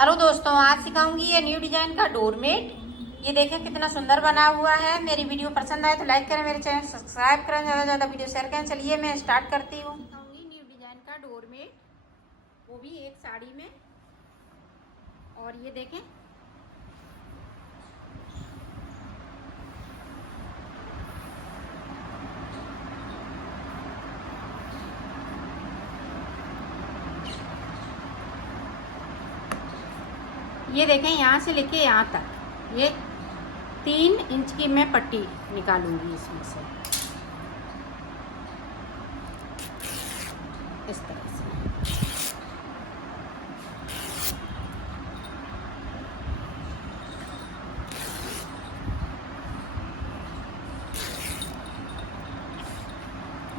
Hello दोस्तों, आज सिखाऊंगी ये न्यू डिजाइन का डोरमेट। ये देखें कितना सुंदर बना हुआ है। मेरी वीडियो पसंद आए तो लाइक करें, मेरे चैनल सब्सक्राइब करें, ज़्यादा से ज़्यादा वीडियो शेयर करें। चलिए मैं स्टार्ट करती हूँ। सिखाऊंगी न्यू डिजाइन का डोरमेट, वो भी एक साड़ी में। और ये देखें, ये देखें यहाँ से लेके यहाँ तक ये 3 इंच की मैं पट्टी निकालूंगी इसमें से, इस तरह से।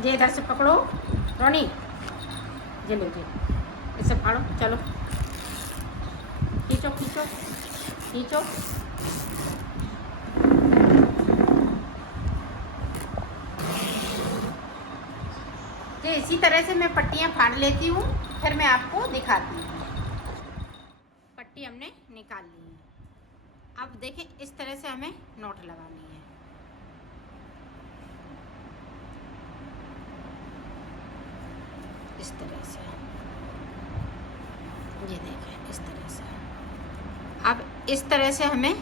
ये इधर से पकड़ो रोनी, ये लो, जी इसे फाड़ो, चलो खींचो खींचो खींचो। ये इसी तरह से मैं पट्टियाँ फाड़ लेती हूँ, फिर मैं आपको दिखाती हूँ। पट्टी हमने निकाल ली है। अब देखें इस तरह से हमें नोट लगानी है। इस तरह से, ये देखें इस तरह से। अब इस तरह से हमें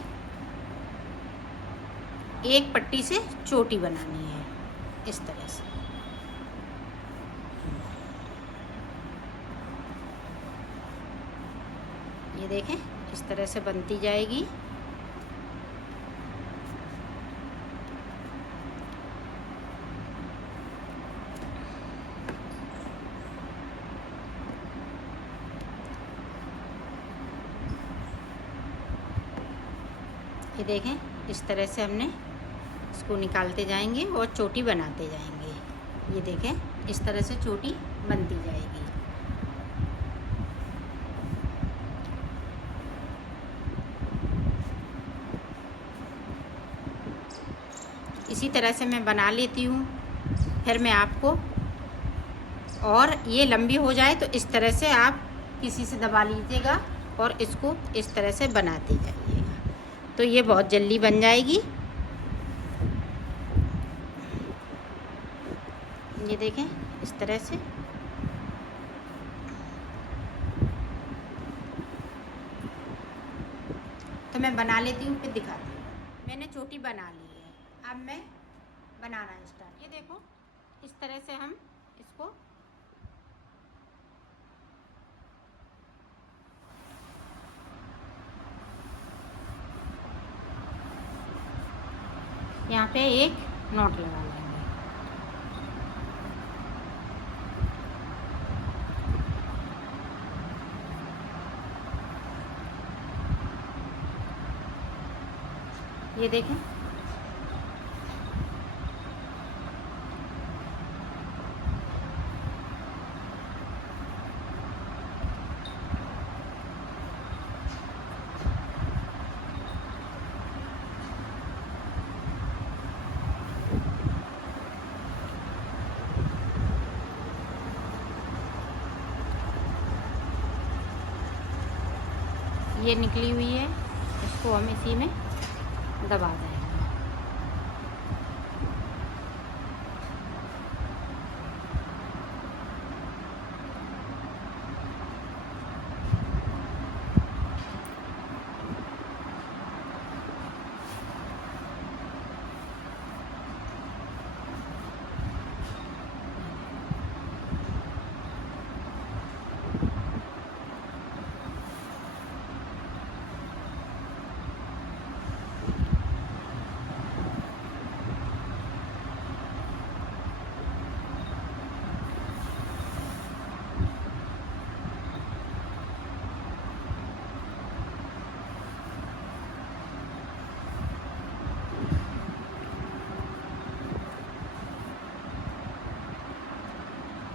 एक पट्टी से चोटी बनानी है, इस तरह से। ये देखें इस तरह से बनती जाएगी। ये देखें इस तरह से हमने इसको निकालते जाएंगे और चोटी बनाते जाएंगे। ये देखें इस तरह से चोटी बनती जाएगी। इसी तरह से मैं बना लेती हूँ, फिर मैं आपको, और ये लंबी हो जाए तो इस तरह से आप किसी से दबा लीजिएगा और इसको इस तरह से बनाते जाइएगा, तो ये बहुत जल्दी बन जाएगी। ये देखें इस तरह से। तो मैं बना लेती हूँ, फिर दिखाती हूँ। मैंने चोटी बना ली है, अब मैं बनाना स्टार्ट। ये देखो इस तरह से हम इसको यहाँ पे एक नोट लगा लेंगे। ये देखें ये निकली हुई है, इसको हम इसी में दबा देंगे।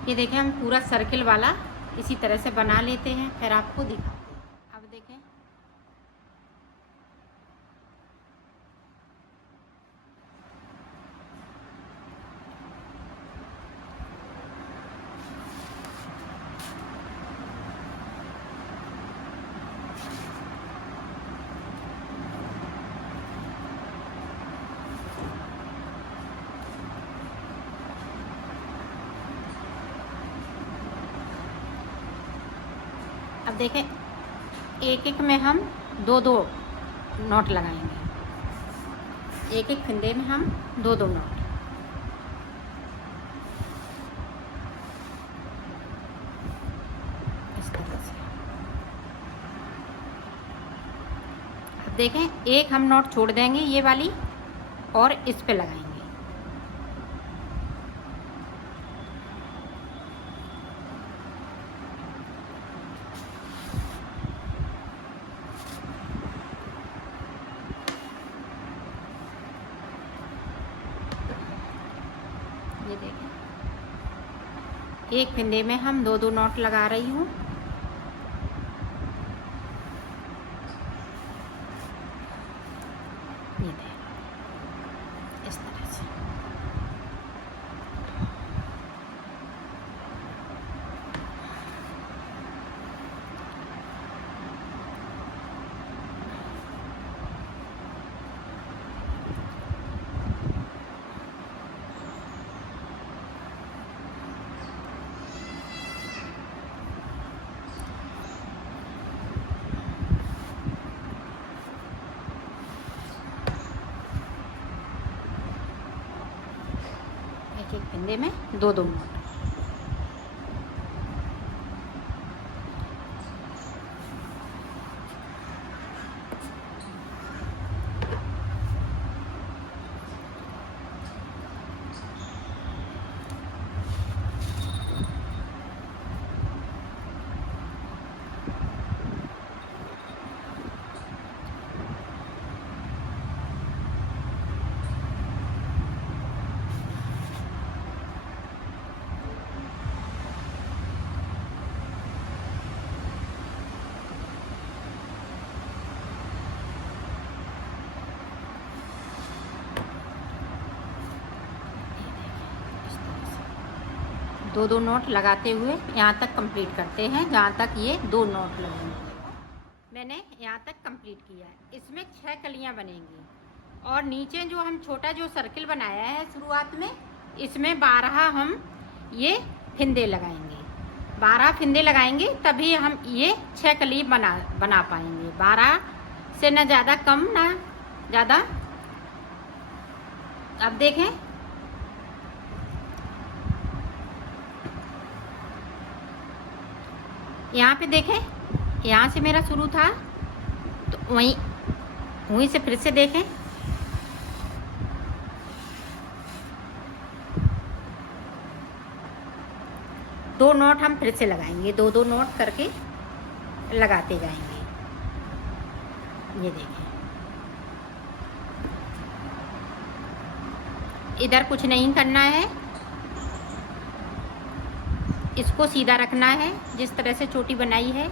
ये देखें हम पूरा सर्किल वाला इसी तरह से बना लेते हैं, फिर आपको दिखाते हैं। अब देखें अब देखें, एक एक में हम दो दो नोट लगाएंगे। एक एक फंदे में हम दो दो नोट। इस तरह से। अब देखें, एक हम नोट छोड़ देंगे ये वाली और इस पे लगाएंगे। ये देखें, एक फंदे में हम दो दो नोट लगा रही हूँ। ये देखें, इस तरह से। एक एक फंदे में दो दो नोट। दो दो नोट लगाते हुए यहाँ तक कंप्लीट करते हैं, जहाँ तक ये दो नोट लगेंगे। मैंने यहाँ तक कंप्लीट किया है। इसमें 6 कलियाँ बनेंगी और नीचे जो हम छोटा जो सर्किल बनाया है शुरुआत में, इसमें 12 हम ये फिंदे लगाएंगे। 12 फिंदे लगाएंगे तभी हम ये 6 कली बना पाएंगे। 12 से ना ज़्यादा कम ना ज़्यादा। अब देखें, यहाँ पे देखें, यहाँ से मेरा शुरू था तो वहीं से फिर से देखें, दो नोट हम फिर से लगाएंगे। दो दो नोट करके लगाते जाएंगे। ये देखें, इधर कुछ नहीं करना है, इसको सीधा रखना है जिस तरह से चोटी बनाई है।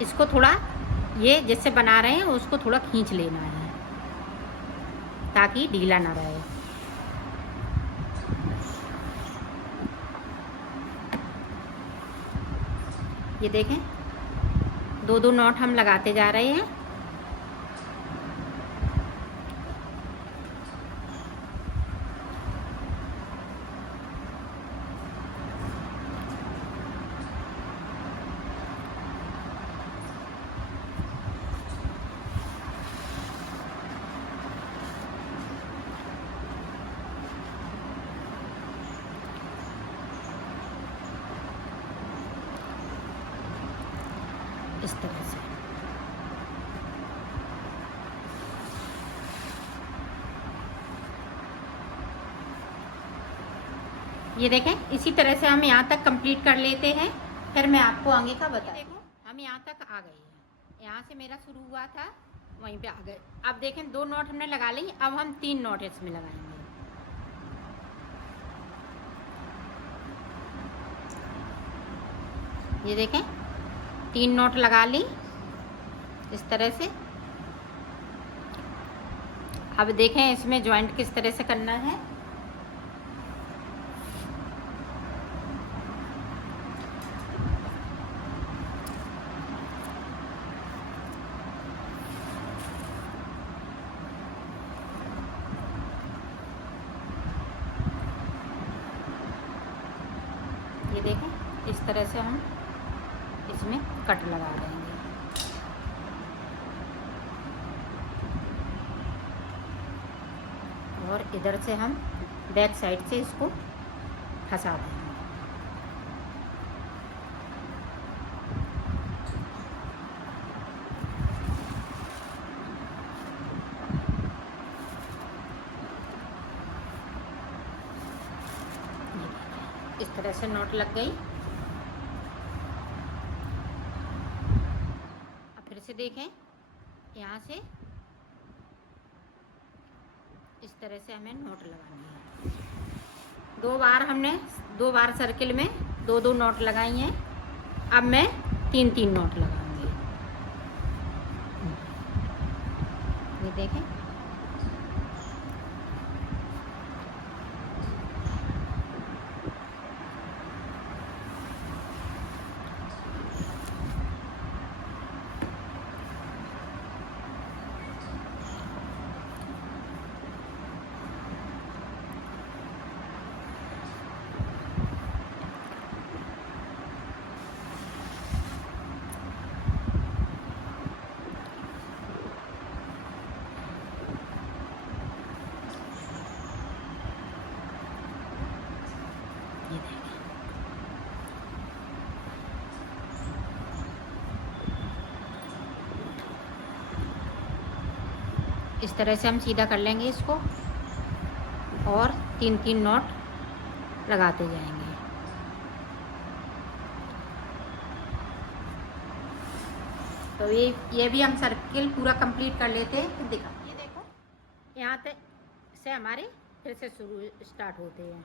इसको थोड़ा ये जैसे बना रहे हैं उसको थोड़ा खींच लेना है ताकि ढीला ना रहे। ये देखें, दो दो नोट हम लगाते जा रहे हैं। इस तरह से ये देखें, इसी तरह से हम यहाँ तक कंप्लीट कर लेते हैं। फिर मैं आपको आगे का बता। देखो, हम यहाँ तक आ गए हैं। यहाँ से मेरा शुरू हुआ था, वहीं पे आ गए। अब देखें, दो नोट हमने लगा ली। अब हम 3 नोट इसमें लगाएंगे। ये देखें 3 नोट लगा ली इस तरह से। अब देखें इसमें जॉइंट किस तरह से करना है। ये देखें इस तरह से हम इसमें कट लगा देंगे। और इधर से हम बैक साइड से इसको फंसा देंगे। इस तरह से नोट लग गई। अब फिर से देखें यहाँ से इस तरह से हमें नोट लगानी है। 2 बार सर्किल में 2 नोट लगाई हैं। अब मैं 3 नोट लगाऊंगी। ये देखें इस तरह से हम सीधा कर लेंगे इसको और 3 नोट लगाते जाएंगे। तो ये भी हम सर्किल पूरा कंप्लीट कर लेते हैं। फिर दिखा, ये देखो यहाँ से हमारे फिर से शुरू स्टार्ट होते हैं।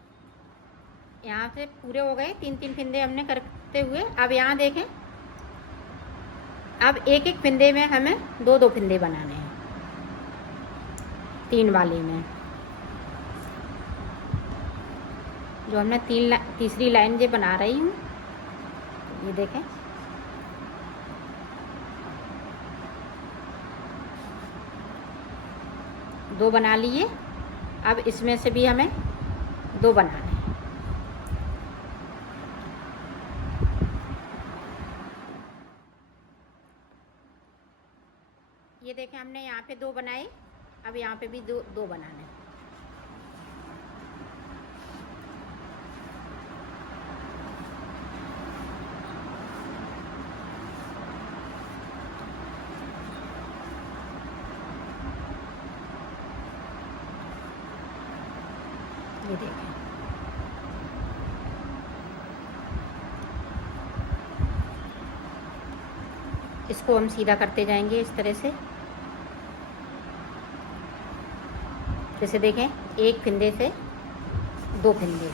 यहाँ से पूरे हो गए 3 फिंदे हमने करते हुए। अब यहाँ देखें, अब एक फिंदे में हमें 2 फिंदे बनाने हैं 3 वाले में। जो हमने तीसरी लाइन जो बना रही हूँ, ये देखें दो बना लिए। अब इसमें से भी हमें 2 बनाने हैं। ये देखें हमने यहाँ पे 2 बनाए। अब यहाँ पे भी 2 बनाने हैं। ये देखें इसको हम सीधा करते जाएंगे इस तरह से। जैसे देखें 1 फिंदे से 2 फिंदे।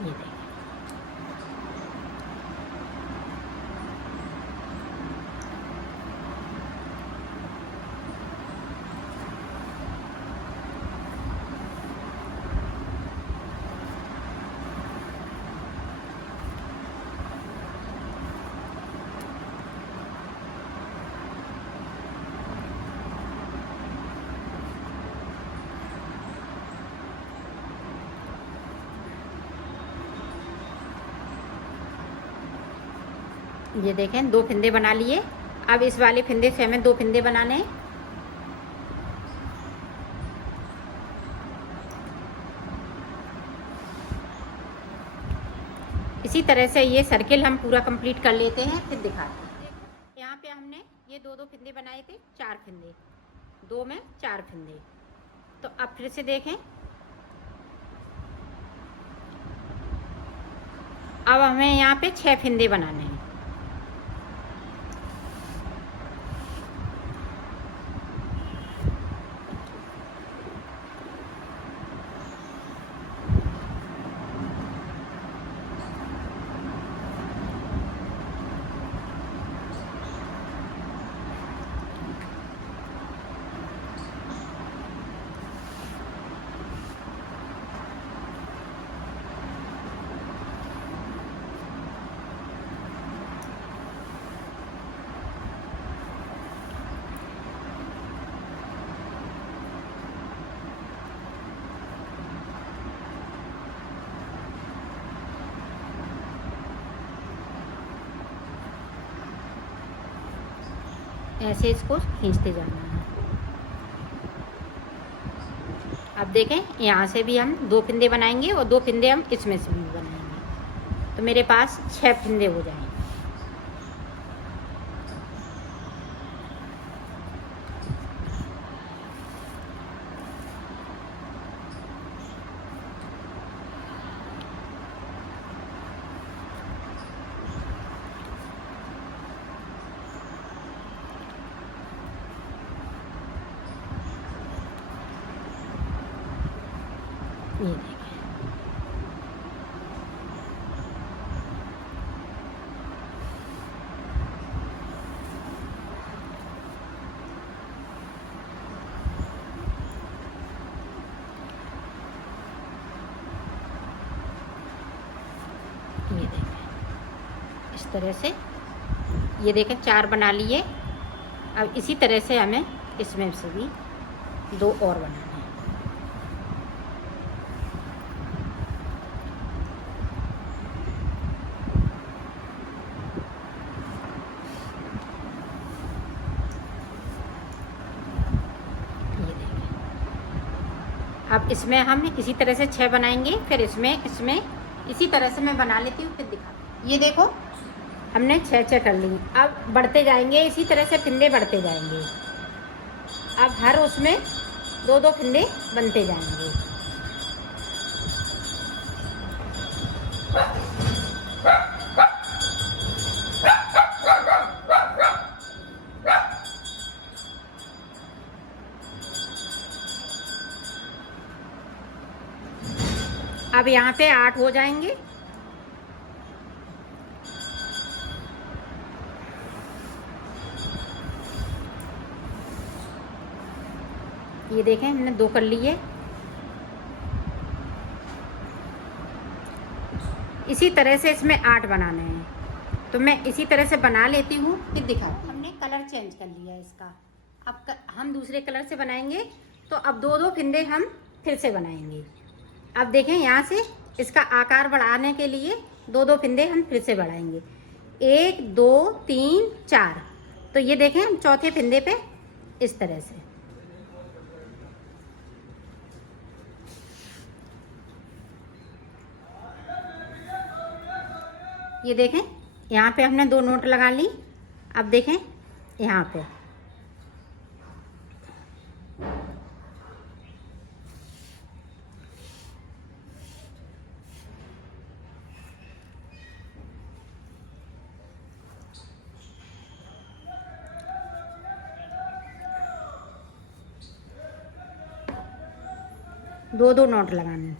ये देखें ये देखें 2 फिंदे बना लिए। अब इस वाले फिंदे से हमें 2 फिंदे बनाने हैं। इसी तरह से ये सर्किल हम पूरा कंप्लीट कर लेते हैं, फिर दिखाते हैं। यहाँ पे हमने ये 2 फिंदे बनाए थे, 4 फिंदे, 2 में 4 फिंदे। तो अब फिर से देखें, अब हमें यहाँ पे 6 फिंदे बनाने हैं। ऐसे इसको खींचते जाना है। अब देखें यहाँ से भी हम 2 फिंदे बनाएंगे और 2 फिंदे हम इसमें से भी बनाएंगे, तो मेरे पास 6 फिंदे हो जाएंगे। ये देखिए, ये देखें इस तरह से, ये देखें 4 बना लिए। अब इसी तरह से हमें इसमें से भी 2 और बनाने हैं। अब इसमें हम इसी तरह से 6 बनाएंगे, फिर इसमें इसी तरह से मैं बना लेती हूँ, फिर दिखा। ये देखो हमने 6 कर ली। अब बढ़ते जाएंगे, इसी तरह से फिंदे बढ़ते जाएंगे। अब हर उसमें 2-2 फिंदे बनते जाएंगे। अब यहाँ पे 8 हो जाएंगे। ये देखें हमने 2 कर लिए। इसी तरह से इसमें 8 बनाने हैं, तो मैं इसी तरह से बना लेती हूँ, फिर दिखाती। हमने कलर चेंज कर लिया इसका। अब हम दूसरे कलर से बनाएंगे, तो अब 2-2 फिंदे हम फिर से बनाएंगे। अब देखें यहाँ से इसका आकार बढ़ाने के लिए 2-2 फिंदे हम फिर से बढ़ाएंगे। 1 2 3 4। तो ये देखें हम चौथे फिंदे पे इस तरह से, ये देखें यहाँ पे हमने 2 नोट लगा ली। अब देखें यहाँ पे दो नोट लगाने।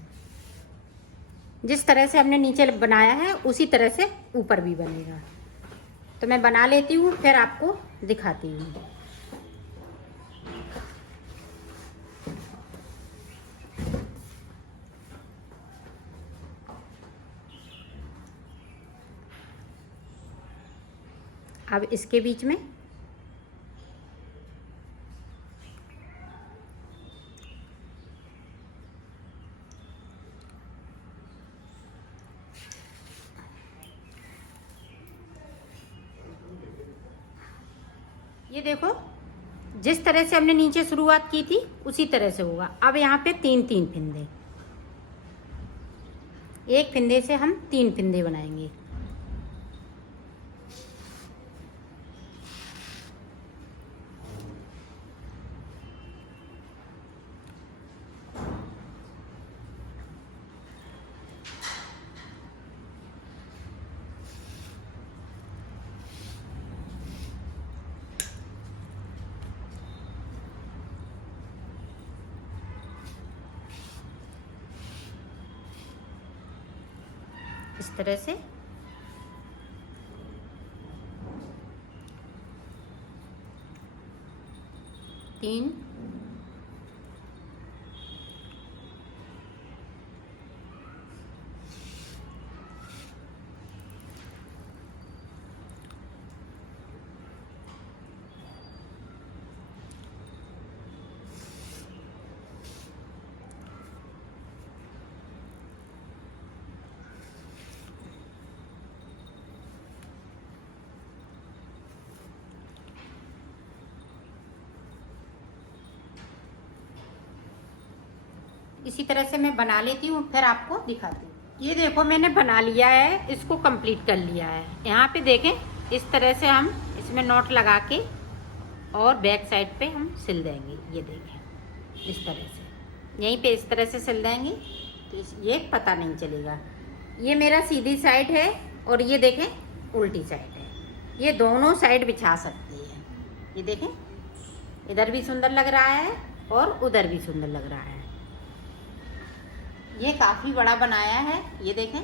जिस तरह से हमने नीचे बनाया है उसी तरह से ऊपर भी बनेगा। तो मैं बना लेती हूँ, फिर आपको दिखाती हूँ। अब इसके बीच में ये देखो, जिस तरह से हमने नीचे शुरुआत की थी उसी तरह से होगा। अब यहाँ पे 3-3 फिंदे, एक फिंदे से हम 3 फिंदे बनाएंगे। इस तरह से तीन, इसी तरह से मैं बना लेती हूँ, फिर आपको दिखाती हूँ। ये देखो मैंने बना लिया है, इसको कंप्लीट कर लिया है। यहाँ पे देखें, इस तरह से हम इसमें नॉट लगा के और बैक साइड पे हम सिल देंगे। ये देखें इस तरह से, यहीं पे इस तरह से सिल देंगे तो ये पता नहीं चलेगा। ये मेरा सीधी साइड है और ये देखें उल्टी साइड है। ये दोनों साइड बिछा सकती है। ये देखें, इधर भी सुंदर लग रहा है और उधर भी सुंदर लग रहा है। ये काफ़ी बड़ा बनाया है, ये देखें।